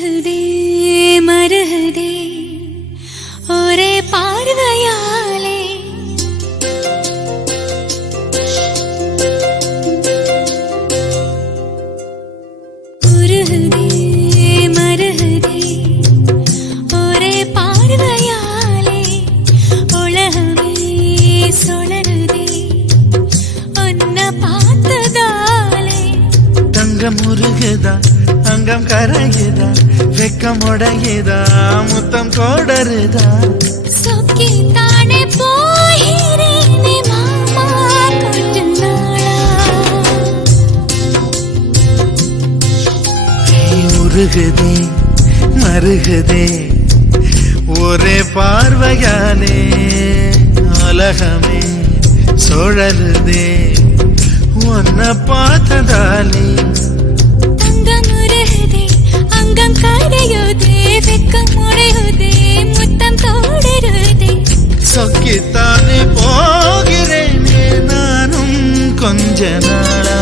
உருகுதே மருகுதே ஒரே பார்வையாலே உருகுதே மருகுதே ஒரே பார்வையாலே உலகமே சுழலுதே உன்னை பார்த்ததாலே தங்கம் உருகுதா அங்கம் கரையுதா வெக்கம் உடையுதா முத்தம் கோடருதா சொக்கி தானே போகிறேனே மாமா கொஞ்ச நாளா உருகுதே மருகுதே ஒரே பார்வையாலே உலகமே சுழலுதே உன்னை பார்த்ததாலே தங்கம் உருகுதே அங்கம் கரையுதே வெக்கம் உடையுதே முத்தம் தோடுருதே சொக்கித்தானே போகிறேனே நானும் கொஞ்ச நாளா